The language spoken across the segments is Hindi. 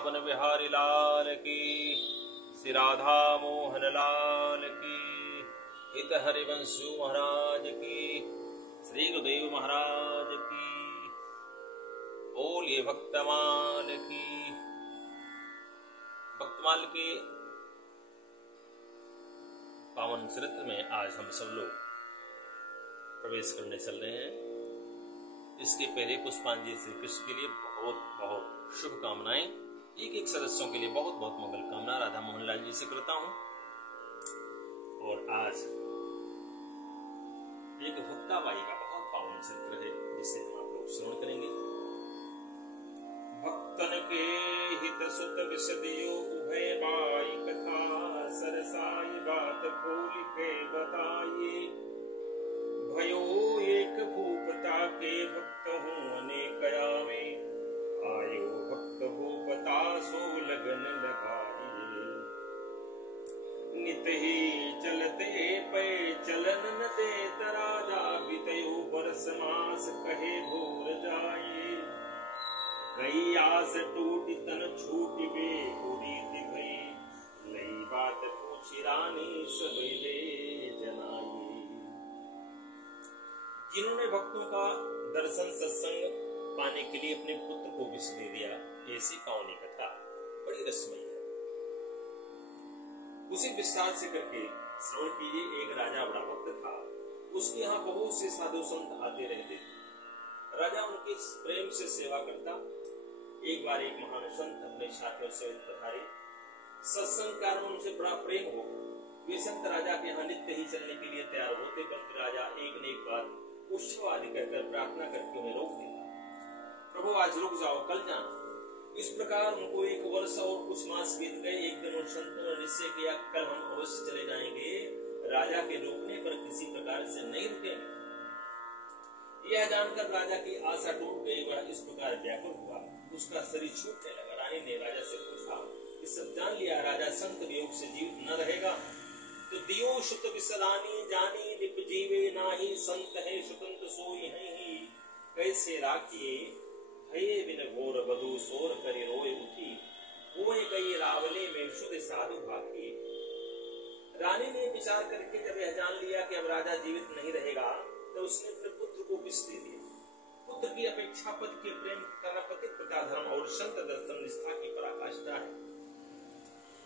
वृंदावन बिहारी लाल की, श्री राधा मोहन लाल की, हित हरिवंशु महाराज की, श्री गुरुदेव महाराज की, बोलिए भक्तमाल की। भक्तमाल के पावन चरित्र में आज हम सब लोग प्रवेश करने चल रहे हैं। इसके पहले पुष्पांजलि श्री कृष्ण के लिए बहुत बहुत शुभकामनाएं। एक एक सदस्यों के लिए बहुत बहुत मंगल कामना राधा मोहन लाल जी से करता हूं। और आज एक भक्ताबाई का बहुत पावन चरित्र है जिसे हम आप लोग श्रवण करेंगे। भक्तन के हित सुत विशदियो उभय बाई कथा, सरसाई बात खोल के बताइए। भयो एक भूपता के भक्त हूँ अनेक आवे, आयो भक्त भूपता सो लगन लगाइए। नित ही चलते पे चलन न देत राजा, बितयो बरस मास कहे भूर जाइए। गई आस टूटी तन छूटी बे उरीति भई, नई बात पूछी रानी सबेले जनाई। जिन्होंने भक्तों का दर्शन सत्संग पाने के लिए अपने पुत्र को विष दे दिया, ऐसी पावनी कथा बड़ी रसमयी है। उसे विस्तार से करके श्रवण कीजिए। एक राजा बड़ा भक्त था, उसके यहाँ बहुत से साधु संत आते रहते थे। राजा उनकी प्रेम से सेवा करता। एक बार एक महान संत अपने साथियों से पधारे। सत्संग कारण उनसे बड़ा प्रेम हो। वे संत राजा के यहाँ नित्य ही चलने के लिए तैयार होते, परंतु राजा एक न एक बार उत्सव आदि कहकर प्रार्थना करके उन्हें रोक देता। प्रभु आज रुक जाओ, कल जाना। इस प्रकार उनको एक वर्ष और कुछ मास बीत गए। एक दिन उन संतों ने निश्चय किया, कल हम अवश्य चले जाएंगे। राजा के रोकने पर किसी प्रकार से नहीं रुकेंगे। यह जानकर राजा की आशा टूट गई। वह इस प्रकार व्याकुल हुआ, उसका शरीर छूटने लगा। रानी ने राजा से पूछा, ये सब जान लिया राजा संत वियोग से जीवित न रहेगा, तो दियो शुत विसदानी जानी निप जीवे नाही, संत है स्वतंत्र सोई नहीं। कैसे राखिए भये बिन घोर बधु, सोर करे रोए उठी, होए गई रावले में शुद्ध साधु भागी। रानी ने विचार करके जब यह जान लिया कि अब राजा जीवित नहीं रहेगा, तो उसने अपने पुत्र को विष दे दिया। पुत्र की अपेक्षा पद के प्रेम करना पति पिता धर्म और संत दर्शन निष्ठा की पराकाष्ठा है।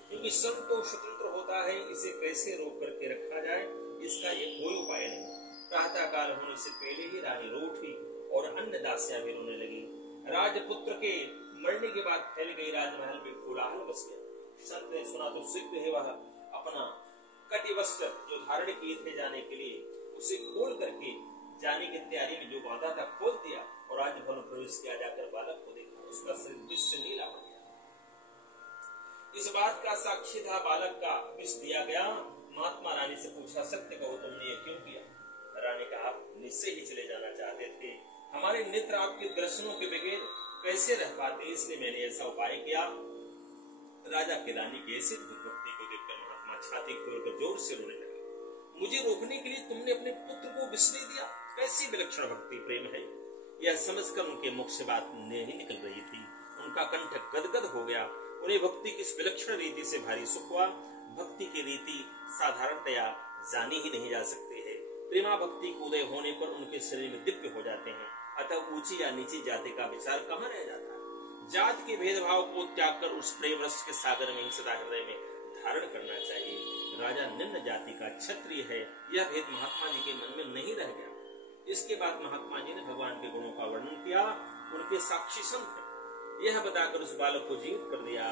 क्योंकि संत तो स्वतंत्र होता है, इसे कैसे रोक करके रखा जाए, इसका ये कोई उपाय नहीं। प्रातः काल होने से पहले ही रानी रो उठी और अन्य दासियां भी रोने लगी। राजपुत्र के मरने के बाद फैल गई राजमहल में कोलाहल बस गया। संत ने सुना तो शीघ्र ही वह अपना कटी वस्त्र जो धारण किए थे जाने के लिए, उसे खोल करके जाने की तैयारी में जो बांधा था खोल दिया और राजभवन प्रवेश किया। जाकर बालक को देखा, उसका शरीर विष से नीला हो गया। इस बात का साक्षी था बालक का विष दिया गया। महात्मा रानी से पूछा, सत्य कहो तुमने ये क्यों किया? रानी कहा, निश्चय ही चले जाना चाहते थे। हमारे नेत्र आपके दर्शनों के बगैर कैसे रह पाते, इसलिए मैंने ऐसा उपाय किया। राजा की रानी के ऐसे भक्ति को देखकर महात्मा छाती खोलकर जोर से रोने लगा। मुझे रोकने के लिए तुमने अपने पुत्र को विष दे दिया, कैसी विलक्षण भक्ति प्रेम है। यह समझकर उनके मुख से बात नहीं निकल रही थी। उनका कंठ गदगद हो गया। उन्हें भक्ति की इस विलक्षण रीति से भारी सुख हुआ। भक्ति की रीति साधारणतया जानी ही नहीं जा सकती है। प्रेमा भक्ति को उदय होने पर उनके शरीर में दिव्य हो जाते हैं। अतः ऊंची या नीची जाति का विचार कहाँ रह जाता है। जाति के भेदभाव को त्याग कर उस प्रेम रस के सागर में ही सदा हृदय में धारण करना चाहिए। राजा निम्न जाति का क्षत्रिय है, यह भेद महात्मा जी के मन में नहीं रह गया। इसके बाद महात्मा जी ने भगवान के गुणों का वर्णन किया। उनके साक्षी संत यह बताकर उस बालक को जीवित कर दिया।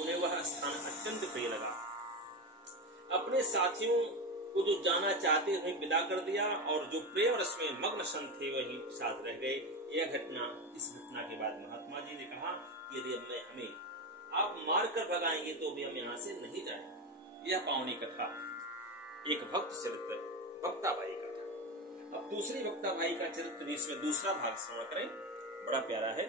उन्हें वह स्थान अत्यंत प्रिय लगा। अपने साथियों को जो जाना चाहते उन्हें विदा कर दिया और जो प्रेम रस में मग्न संत थे वही साथ रह गए। इस घटना के बाद महात्मा जी ने कहा, यदि हमें आप मार कर भगाएंगे तो भी हम यहाँ से नहीं जाएंगे। यह पावनी कथा एक भक्त चरित्र भक्ताबाई का था। अब दूसरी भक्ताबाई का चरित्र, इसमें दूसरा भाग श्रवण करें, बड़ा प्यारा है।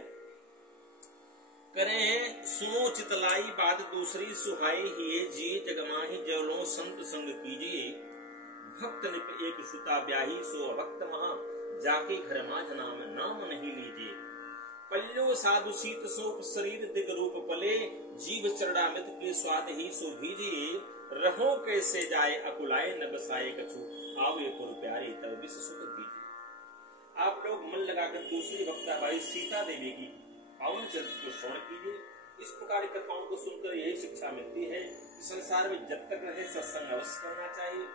करें सुनो चितलाई बात दूसरी, सुहाई ही जी जगमाही जवलों संत संग कीजिए। भक्त निप एक सुता ब्याही, सो भक्त महा जाके घर माझ नाम नहीं लीजिए। पल्लो साधु सीत सोप शरीर दिग रूप पले, मेरे जीव चरणामृत के स्वाद ही सो भीजे, रहो कैसे जाए अकुलाए न बसाए कछु, आवे पुर प्यारे तब विष सुख भीजे। आप लोग मन लगाकर दूसरी वक्ताबाई सीता देवी की पावन चरित्र को श्रवण कीजिए। इस प्रकार की कथाओं को सुनकर यही शिक्षा मिलती है कि संसार में जब तक रहे सत्संग अवश्य करना चाहिए।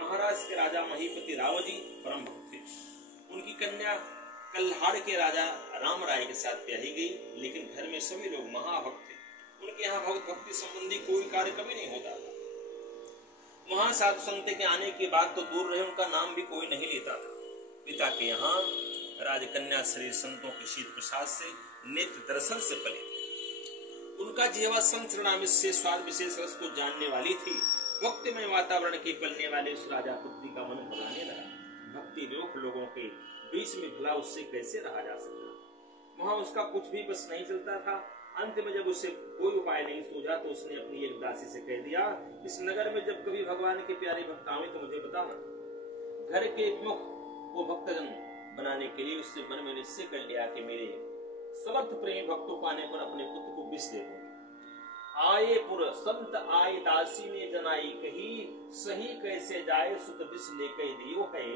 महाराज के राजा महीपति राव जी परम भक्त थे। उनकी कन्या कल्हाड़ के राजा राम राय के साथ ब्याही गई, लेकिन घर में सभी लोग महाभक्त थे। उनके यहाँ भक्ति संबंधी कोई कार्य कभी नहीं होता था। वहां साधु संत के आने के बाद तो दूर रहे, उनका नाम भी कोई नहीं लेता था। पिता के यहाँ राजकन्या शरीर संतों के शीत प्रसाद से नेत्र दर्शन से पली थी। उनका जीवा संत चरणामृत से स्वाद विशेष रस को जानने वाली थी। भक्तिमय वातावरण के पलने वाले उस राजा पुत्री का मन भगाने लगा। भक्ति विमुख लोगों के बीच में भला उससे कैसे रहा जा सकता। वहां उसका कुछ भी बस नहीं चलता था। अंत में जब उसे कोई उपाय नहीं सूझा तो उसने अपनी एक दासी से कह दिया, इस नगर में जब कभी भगवान के प्यारे भक्त आवे तो मुझे बताना। घर के विमुख को भक्तजन बनाने के लिए उससे मन में निश्चय कर लिया कि मेरे समर्थ प्रेमी भक्तों को आने पर अपने पुत्र को विष दे दूंगी। आए पुर संत आए दासी ने जनाई कही, सही कैसे जाए सुत विष लेके दियो है।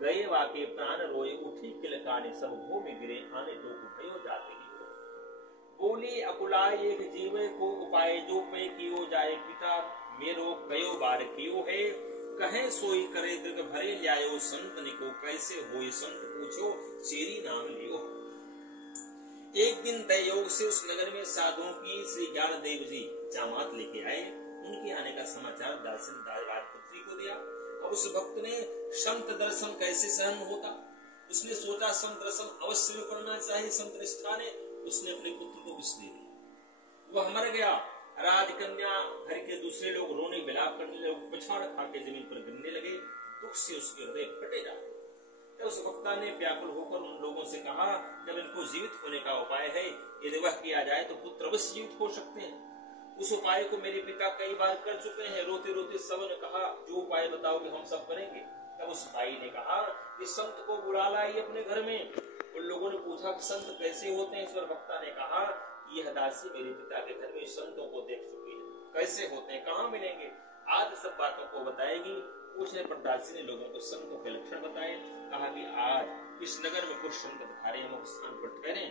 गए वाके प्राण रोए उठी किलकाने, सब भो में गिरे आने तो भयो जाते ही हो। बोली अकुलाए एक जीवे को उपाय जो पे कियो जाए, पिता मेरो कयो बार कियो है। कहे सोई करे दृग भरे ल्यायो, संत निको कैसे होई संत पूछो चेरी नाम लियो। एक दिन तययोग से उस नगर में साधुओं की श्री ज्ञान देव जी जामात लेके आए। उनके आने का समाचार दासी ने राजपुत्री को दिया। अब उस भक्त ने संत दर्शन कैसे सहन होता। उसने सोचा संत दर्शन अवश्य करना चाहिए। संत निष्ठा ने उसने अपने पुत्र को विष दे दिया। वह मर गया। राजकन्या घर के दूसरे लोग रोने विलाप करने लगे, पछाड़ खा के जमीन पर गिरने लगे। दुख से उसके हृदय फटे जाते। उस वक्ता ने व्याकुल होकर उन लोगों से कहा, जब इनको जीवित होने का उपाय है, यदि वह किया जाए तो पुत्र अवश्य जीवित हो सकते हैं। उस उपाय को मेरे पिता कई बार कर चुके हैं। रोते रोते सब ने कहा, जो उपाय बताओगे हम सब करेंगे। तब उस भाई ने कहा कि संत को बुला लाइए अपने घर में। उन लोगों ने पूछा कि संत कैसे होते हैं। ईश्वर वक्ता ने कहा, यह दासी मेरे पिता के घर में संतों को देख चुकी है, कैसे होते हैं, कहाँ मिलेंगे, आदि सब बातों को बताएगी। पूछने पर दासी ने लोगों को संतों के लक्षण बताए। कहा कि आज इस नगर में कुछ संत धारे अमुक स्थान पर ठहरे।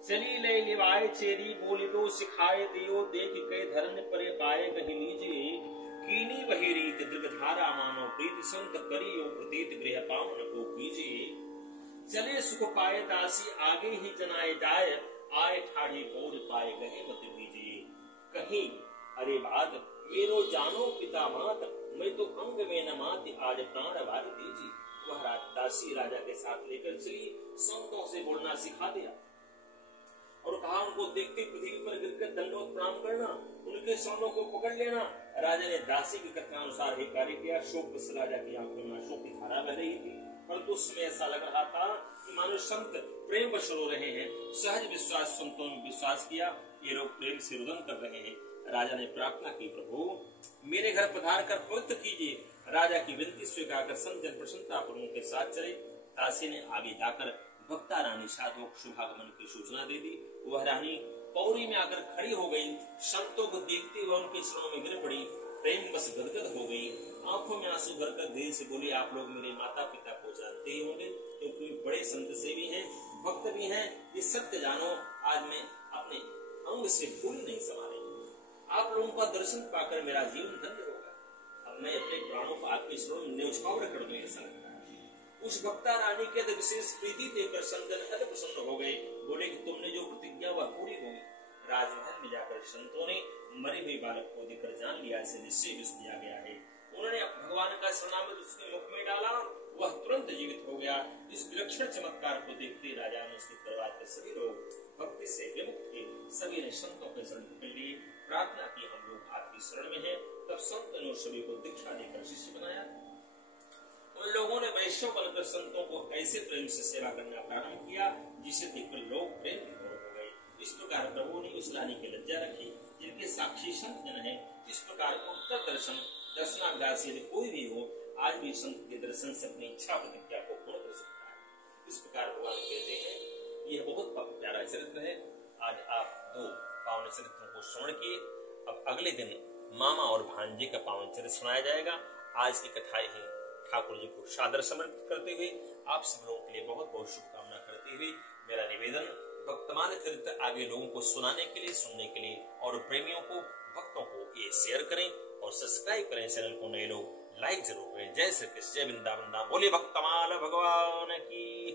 चली ले लिवाए चेरी बोली दो सिखाए दियो, देख के धर्म परे पाए कही लीजिए। कीनी वही रीत दृगधारा मानो प्रीति, संत करियो प्रतीत गृह पावन को कीजिए। चले सुख पाए दासी आगे ही जनाए जाए, आए ठाड़ी बोझ पाए गहे मत भीजिए। कहीं अरे बात मेरो जानो पिता मात, मैं तो अंग में न माती आज प्राण वार दीजिए। वह दासी राजा के साथ लेकर चली, संतों से बोलना सिखा दिया और कहा उनको देखते पृथ्वी पर गिरकर दंडवत प्रणाम करना, उनके शरणों को पकड़ लेना। राजा ने दासी की कथना अनुसार ही कार्य किया। शोक से राजा की आंखों में आंसू की धारा बह रही थी, परंतु उसमें ऐसा लग रहा था कि मानो संत प्रेम वश रो रहे हैं। सहज विश्वास संतों ने विश्वास किया, ये लोग प्रेम से रुदन कर रहे हैं। राजा ने प्रार्थना की, प्रभु मेरे घर पधार कर पवित्र कीजिए। राजा की विनती स्वीकार कर संत जन प्रसन्नता पर उनके साथ चले। दासी ने आगे जाकर भक्ता रानी साधु को शुभागमन की सूचना दे दी। वह रानी पौड़ी में आकर खड़ी हो गई। संतों को देखते हुए उनके चरणों में गिर पड़ी, प्रेम बस गदगद हो गई। आंखों में आंसू भरकर धीरे से बोली, आप लोग मेरे माता पिता को जानते ही होंगे, क्योंकि बड़े संत सेवी हैं, भक्त भी हैं। ये सत्य जानो, आज मैं अपने अंग से फूल नहीं समा रही। आप लोगों का दर्शन पाकर मेरा जीवन धन्य होगा। अब मैं अपने प्राणों को आपके चरणों में न्यौछावर कर दूं, ऐसा लगता है। उस भक्ता रानी के विशेष प्रीति देकर संतन अति प्रसन्न हो गए। बोले कि तुमने जो प्रतिज्ञा वह पूरी होगी। राजमहल में जाकर संतों ने मरे हुए बालक को देखकर जान लिया, इसे निश्चय विष दिया गया है। उन्होंने भगवान का शरणामृत उसके मुख में डाला, वह तुरंत जीवित हो गया। इस विलक्षण चमत्कार को देखते राजा ने उसके परिवार के सभी लोग भक्ति से विमुक्त थे। सभी ने संतों के शरण के लिए प्रार्थना की, हम लोग आपकी शरण में हैं। तब संत ने सभी को दीक्षा देकर शिष्य बनाया। उन लोगों ने वैष्णव बनकर संतों को ऐसे प्रेम से सेवा करना प्रारंभ किया, जिसे देखकर लोग प्रेम विभोर हो गए। इस प्रकार प्रभु ने उस रानी की लज्जा रखी, जिनके साक्षी संत जन है। इस प्रकार उत्तर दर्शनाभिलाषी यदि कोई भी हो, आज भी संत के दर्शन से अपनी इच्छा प्रतिज्ञा को पूर्ण कर सकता है। इस प्रकार भगवान कहते हैं, यह बहुत प्यारा चरित्र है। आज आप दो चरित्रों को श्रवण किए। अब अगले दिन मामा और भांजे का पावन चरित्र सुनाया जाएगा। आज की कथाएं हैं ठाकुर जी को सादर समर्पित करते हुए आप सब लोगों के लिए बहुत बहुत शुभकामना करते हुए मेरा निवेदन, वर्तमान चरित्र आगे लोगों को सुनाने के लिए, सुनने के लिए और प्रेमियों को, भक्तों को ये शेयर करें और सब्सक्राइब करें चैनल को। नए लोग लाइक जरूर करें। जय श्री कृष्ण, जय वृंदावन धाम, बोले भक्तमाल भगवान की।